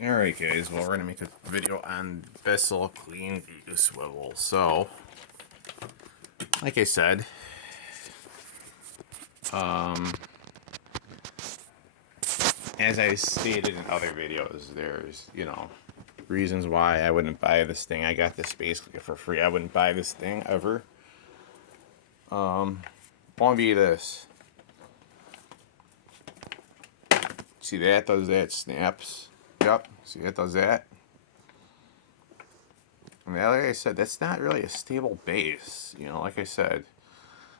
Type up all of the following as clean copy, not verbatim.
Alright guys, well we're going to make a video on Bissell cleanview swivel. So, like I said, as I stated in other videos, there's, reasons why I wouldn't buy this thing. I got this basically for free. I wouldn't buy this thing ever. Won't be this. See that? Does that? Snaps. Yep. See that? Does that? And like I said, that's not really a stable base. Like I said,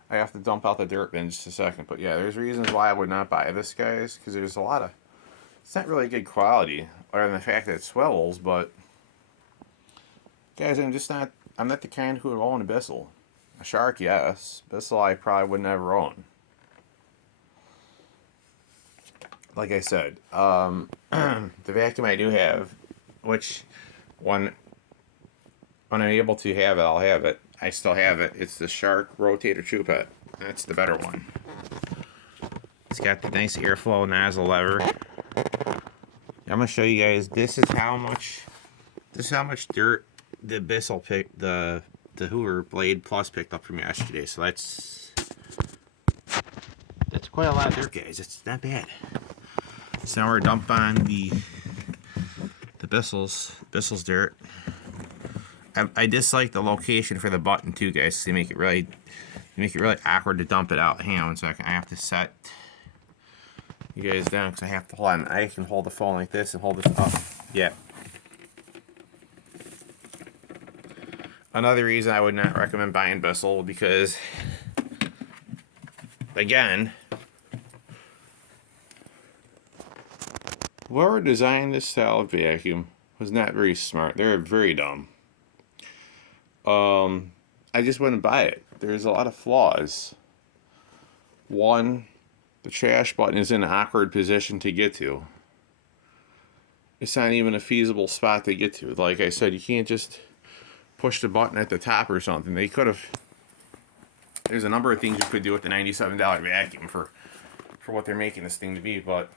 I have to dump out the dirt bin in just a second. But yeah, there's reasons why I would not buy this, guys. Because there's a lot of... It's not really good quality. Other than the fact that it swivels, but... Guys, I'm not the kind who would own a Bissell. A Shark, yes. Bissell I probably would never own. Like I said, the vacuum I do have, which when I'm able to have it, I'll have it. I still have it. It's the Shark Rotator Chew Pet. That's the better one. It's got the nice airflow nozzle lever. I'm gonna show you guys. This is how much dirt the Bissell picked, the Hoover Blade Plus picked up from yesterday. So that's quite a lot of dirt, guys. It's not bad. So now we're dumping on the Bissell's dirt. I dislike the location for the button too, guys. They make it really awkward to dump it out. Hang on 1 second. I have to set you guys down because I have to hold on. I can hold the phone like this and hold this up. Yeah. Another reason I would not recommend buying Bissell, because again, whoever designed this style of vacuum was not very smart. They're very dumb. I just wouldn't buy it. There's a lot of flaws. One, the trash button is in an awkward position to get to. It's not even a feasible spot to get to. Like I said, you can't just push the button at the top or something. They could have... There's a number of things you could do with the $97 vacuum for what they're making this thing to be, but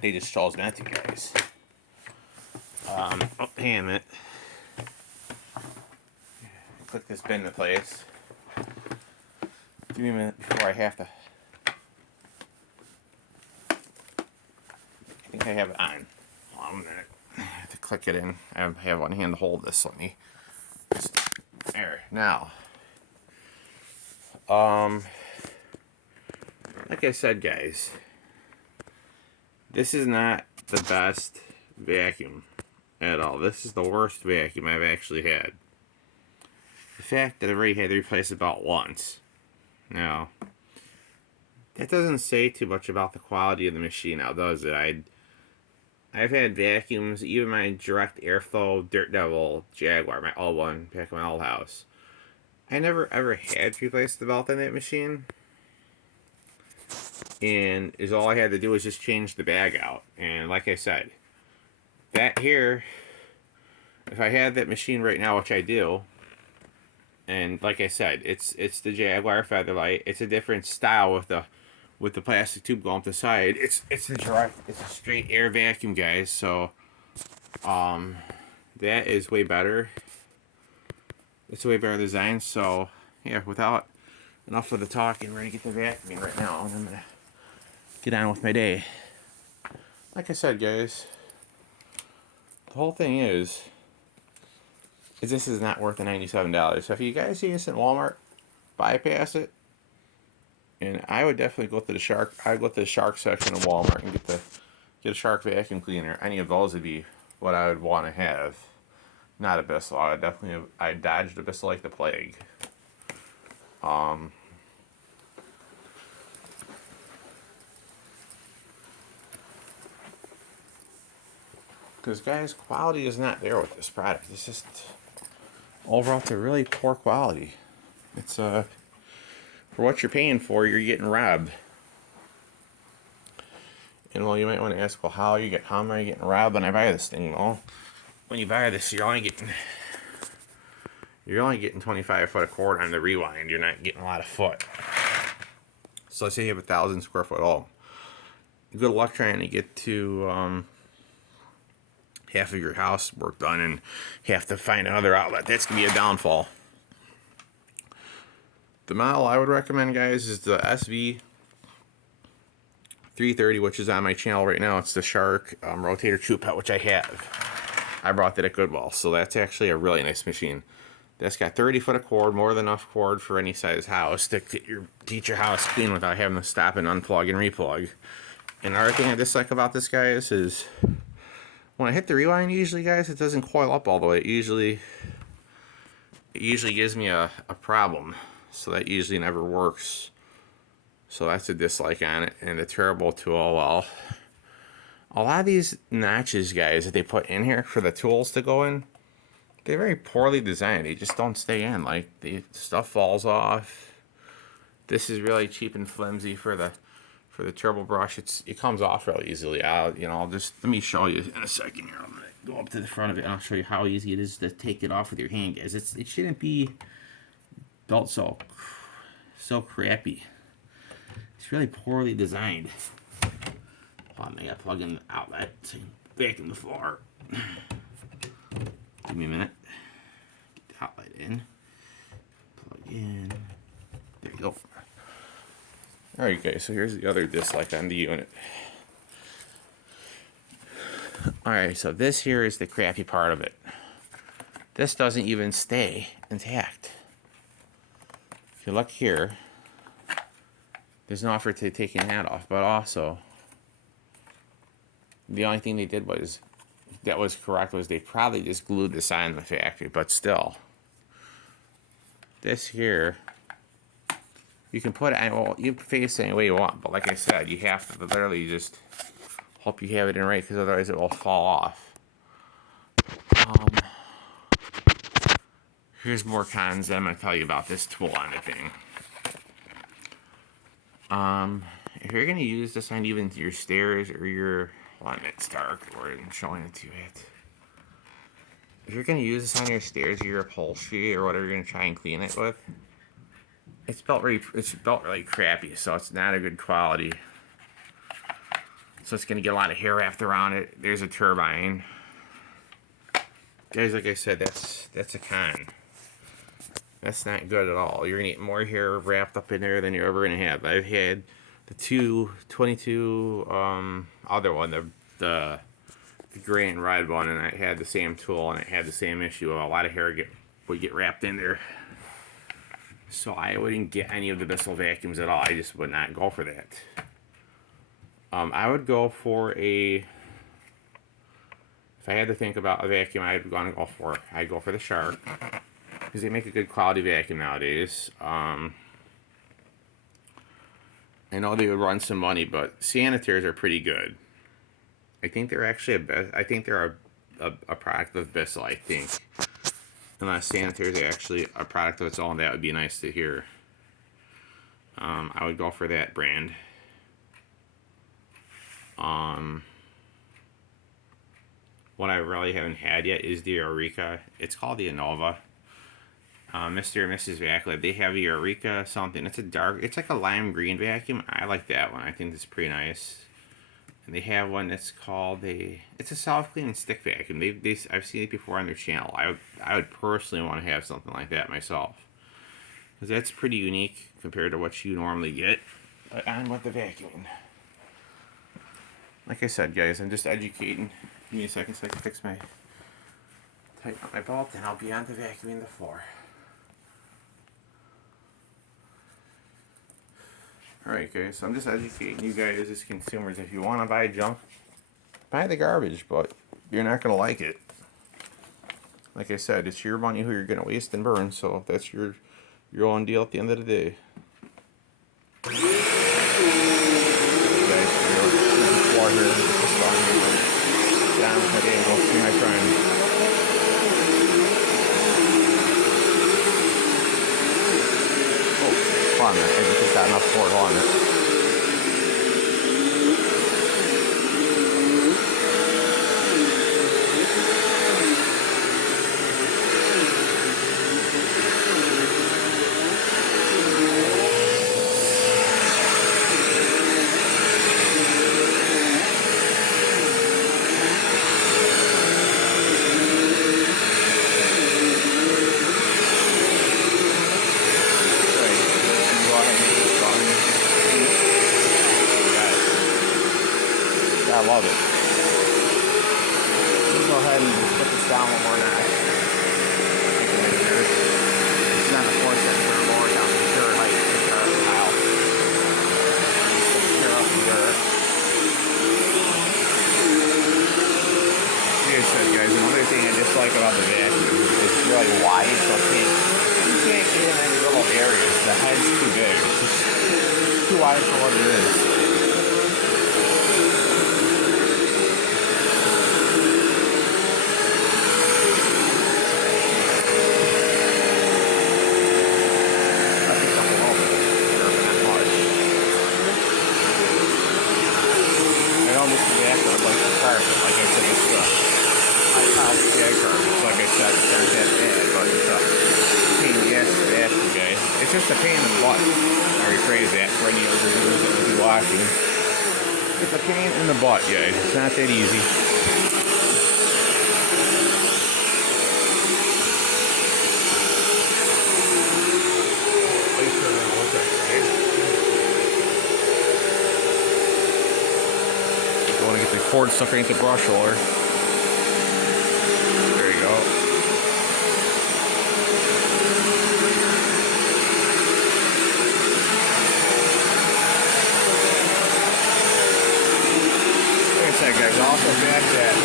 they just chose not to, guys. Oh, hang on a minute. Click this bin into place. Give me a minute before I have to... I think I have it on. Hold on a minute. I have to click it in. I have one hand to hold this. Let me... There. Now. Like I said, guys, this is not the best vacuum at all. This is the worst vacuum I've actually had. The fact that I've already had to replace it about once. Now, that doesn't say too much about the quality of the machine now, does it? I've had vacuums, even my direct airflow Dirt Devil Jaguar, my old one, back in my old house. I never ever had to replace the belt on that machine. And all I had to do was just change the bag out. And like I said, that here, if I had that machine right now, which I do, and like I said, it's the Jaguar Featherlight. It's a different style with the plastic tube going up the side. It's a straight air vacuum, guys. So that is way better. It's a way better design. So yeah, without enough of the talking, we're gonna get the vacuuming right now, and I'm gonna get on with my day. Like I said, guys, the whole thing is this is not worth the $97. So if you guys see this in Walmart, bypass it. And I would definitely go to the Shark. I'd go to the Shark section of Walmart and get a Shark vacuum cleaner. Any of those would be what I would want to have. Not a Bissell. I dodged a Bissell like the plague. Because guys, quality is not there with this product. It's just overall, it's a really poor quality. It's for what you're paying for, you're getting robbed. And well, you might want to ask, well, how am I getting robbed when I buy this thing? Well, when you buy this, you're only getting 25 foot of cord on the rewind. You're not getting a lot of foot. So let's say you have 1,000 square foot home. good luck trying to get to half of your house work done and have to find another outlet. That's going to be a downfall. The model I would recommend, guys, is the SV 330, which is on my channel right now. It's the Shark rotator true pet, which I have. I brought that at Goodwill, so that's actually a really nice machine. That's got 30 foot of cord, more than enough cord for any size house to keep your house clean without having to stop and unplug and replug. And another thing I dislike about this, guys, is when I hit the rewind, usually, guys, it doesn't coil up all the way. It usually gives me a problem, so that usually never works. So that's a dislike on it. And the turbo tool, well, a lot of these notches, guys, that they put in here for the tools to go in, they're very poorly designed. They just don't stay in. Like, the stuff falls off. This is really cheap and flimsy for the turbo brush. It comes off real easily. I'll just, let me show you in a second here. I'm gonna go up to the front of it and I'll show you how easy it is to take it off with your hand, guys. It shouldn't be built so crappy. It's really poorly designed. Hold on, I gotta plug in the outlet to vacuum the floor. Give me a minute. Get the outlet in. Plug in. There you go. Alright, guys, so here's the other dislike on the unit. Alright, so this here is the crappy part of it. This doesn't even stay intact. If you look here, there's no offer to taking that off, but also the only thing they did that was correct was they probably just glued this on in the factory, but still, this here, you can put it, well, you can face it any way you want, but like I said, you have to literally just hope you have it in right, because otherwise it will fall off. Here's more cons that I'm going to tell you about this tool on the thing. If you're going to use this on even your stairs or your, well, it's dark, or I'm showing it to you. If you're going to use this on your stairs or your upholstery or whatever you're going to try and clean it with, it's built really crappy, so it's not a good quality. So it's going to get a lot of hair wrapped around it. There's a turbine. Guys, like I said, that's a con. That's not good at all. You're going to get more hair wrapped up in there than you're ever going to have. I've had the 22 other one, the gray and red one, and I had the same tool, and it had the same issue. A lot of hair would get wrapped in there. So I wouldn't get any of the Bissell vacuums at all. I just would not go for that. I would go for if I had to think about a vacuum, I'd go for the Shark, because they make a good quality vacuum nowadays. I know they would run some money, but sanitairs are pretty good. I think they're actually a product of Bissell, I think. Unless sanitairs are actually a product of its own, that would be nice to hear. I would go for that brand. What I really haven't had yet is the Eureka. It's called the Innova. Mr. and Mrs. Vacuum, they have a Eureka something. It's like a lime green vacuum. I like that one. I think it's pretty nice. And they have one that's called it's a self-cleaning stick vacuum. I've seen it before on their channel. I would personally want to have something like that myself, because that's pretty unique compared to what you normally get on with the vacuuming. Like I said, guys, I'm just educating. Give me a second so I can tighten up my belt, and I'll be on to vacuuming the floor. Alright, guys, so I'm just educating you guys as consumers. If you want to buy junk, buy the garbage, but you're not going to like it. Like I said, it's your money who you're going to waste and burn, so that's your own deal at the end of the day. Guys, the floor here, just down with my day and go see my friend. On it. I just think got enough cord on it. I love it. Let's go ahead and just put this down one more notch. It's not a 4-cent more down the dirt like the dirt pile. Clear up the dirt. Like I said, guys, another thing I dislike about the vacuum is it's really wide, so you can't get in any little areas. The head's too big. It's just too wide for what it is. Like I said, it's high-house jag carpet. Like I said, it's not that bad, but it's a pain in the ass for that guy. It's just a pain in the butt. I rephrase that for any other viewers that will be watching. It's a pain in the butt, guys. It's not that easy. Want to get the cord stuck underneath the brush roller. There you go. Like I said, guys, also back that.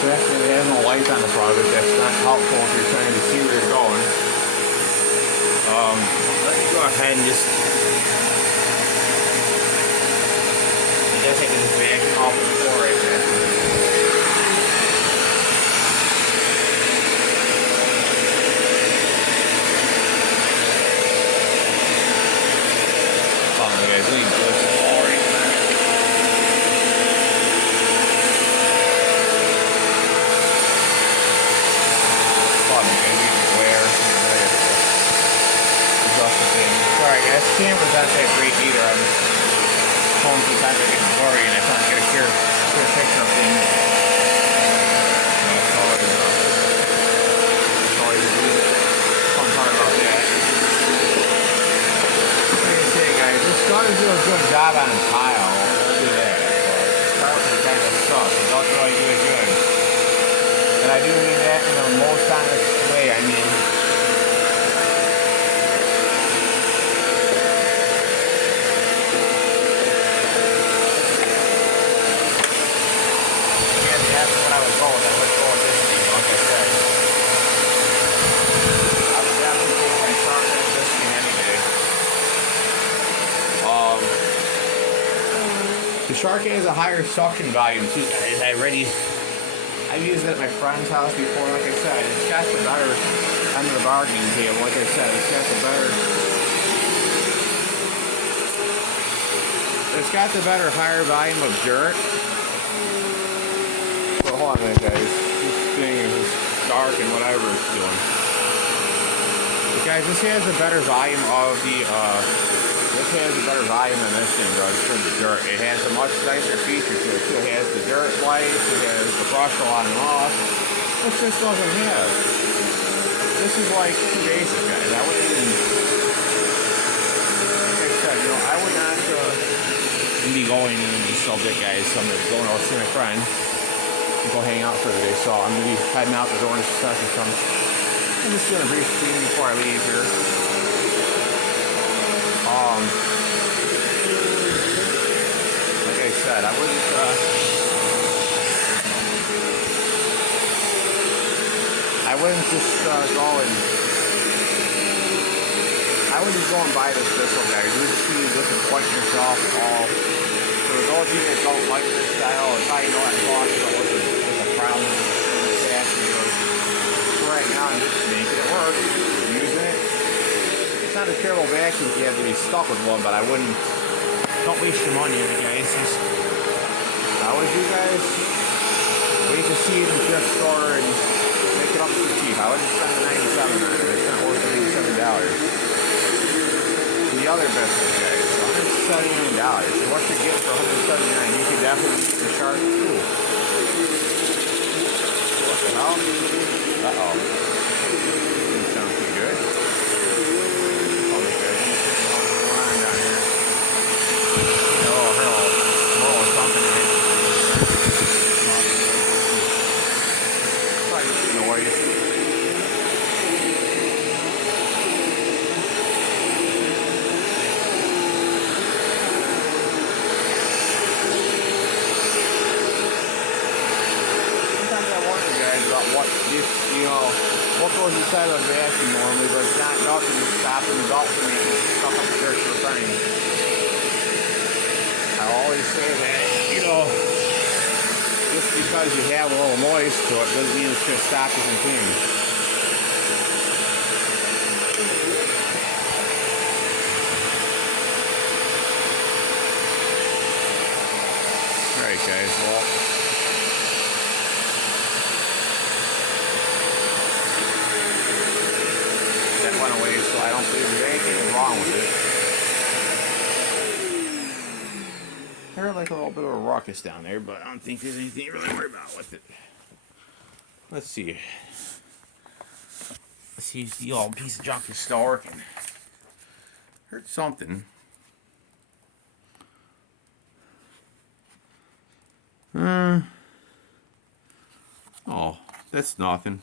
So actually, it has no lights on the front of it. That's not helpful if you're trying to see where you're going. Let's go ahead and just. I guess I can just back off the floor right there. Hold on, guys. Let me go to the wall right there. Hold on, guys. We can glare. Sorry guys, the camera's not that great either. I'm just home sometimes I get blurry and I can't get a clear picture of things. That's always a fun part about that. Like I say guys, this gun is doing a good job on tile. I'll do that. But carpet kind of sucks. It doesn't really do it good. And I do mean that in the most honest way. I mean, I would go with this thing, like I said. I would definitely take my start with this thing any day. The Shark has a higher suction volume too, guys. I've used it at my friend's house before, like I said. It's got the better end of the bargaining table, like I said. It's got the better higher volume of dirt. Hold on a minute, guys. This thing is dark and whatever it's doing. But guys, this has a better volume of the, than this thing does for the dirt. It has a much nicer feature to it too. It has the dirt lights, it has the brush on and off, which this doesn't have. This is like too basic, guys. I wouldn't even, like I said, I would not be going in this subject, guys. So I'm going over to see my friend. Go hang out for the day, so I'm going to be heading out the door in just a second. So I'm just doing a brief clean before I leave here. Like I said, I wouldn't just go and buy this bissell, guys. You just see this is quite yourself all. For those of you that don't like this style, it's how you know I'm talking about what the problem is with the vacuum. So right now I'm just making it work, using it. It's not a terrible vacuum if you have to be stuck with one, but I wouldn't. Don't waste your money on it, guys. Just, I would do, guys. Wait to see it in the thrift store and pick it up for cheap. I wouldn't spend the $97 on it. It's not worth $97. The other bissell, guys, $179. So what you're getting for $179, you could definitely use the Shark too. What the hell? Uh-oh. Didn't sound too good. outside of the vacuum normally, but it's not nothing to stop the adult from making stuff up there for fine. I always say that, you know, just because you have a little noise to it doesn't mean it's going to stop you from cleaning. Alright guys, well, that went away, so I don't think there's anything wrong with it. I heard like a little bit of a ruckus down there, but I don't think there's anything to really worry about with it. Let's see. Let's see if the old piece of junk is still working. Heard something. Oh, that's nothing.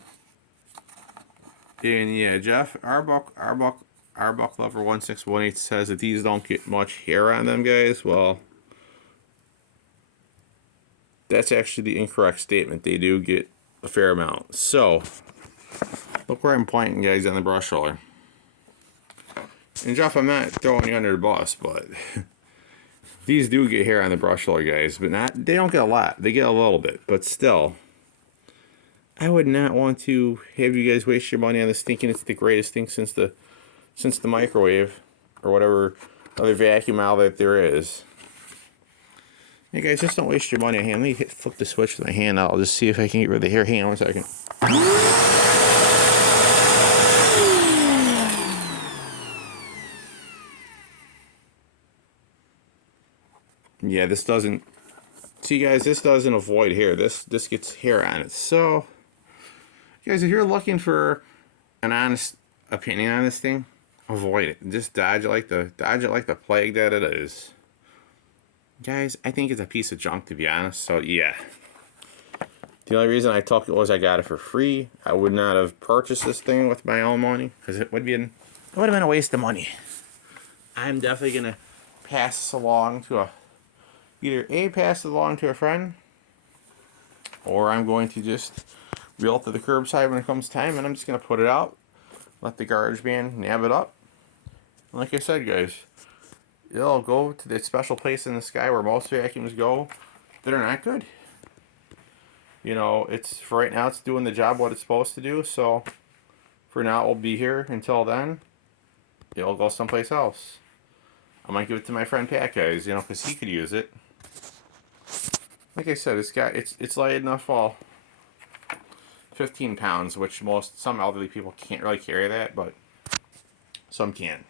And yeah, Jeff Arbuck Lover 1618 says that these don't get much hair on them, guys. Well, that's actually the incorrect statement. They do get a fair amount. So, look where I'm pointing, guys, on the brush roller. And Jeff, I'm not throwing you under the bus, but these do get hair on the brush roller, guys. But they don't get a lot. They get a little bit, but still. I would not want to have you guys waste your money on this thinking it's the greatest thing since the microwave or whatever other vacuum outlet there is. Hey guys, just don't waste your money on hand. Let me flip the switch with my hand. I'll just see if I can get rid of the hair. Hang on one second. Yeah, this doesn't. See guys, this doesn't avoid hair. This gets hair on it. So guys, if you're looking for an honest opinion on this thing, avoid it. Just dodge it like the plague that it is. Guys, I think it's a piece of junk, to be honest. So yeah. The only reason I took it was I got it for free. I would not have purchased this thing with my own money because it would have been a waste of money. I'm definitely gonna pass this along to pass it along to a friend, or I'm going to just reel it to the curbside when it comes time, and I'm just going to put it out, let the garbage man nab it up. And like I said, guys, it'll go to that special place in the sky where most vacuums go that are not good. You know, for right now, it's doing the job what it's supposed to do, so for now, it will be here until then. It'll go someplace else. I might give it to my friend Pat, guys, you know, because he could use it. Like I said, it's light enough all 15 pounds, which some elderly people can't really carry that, but some can.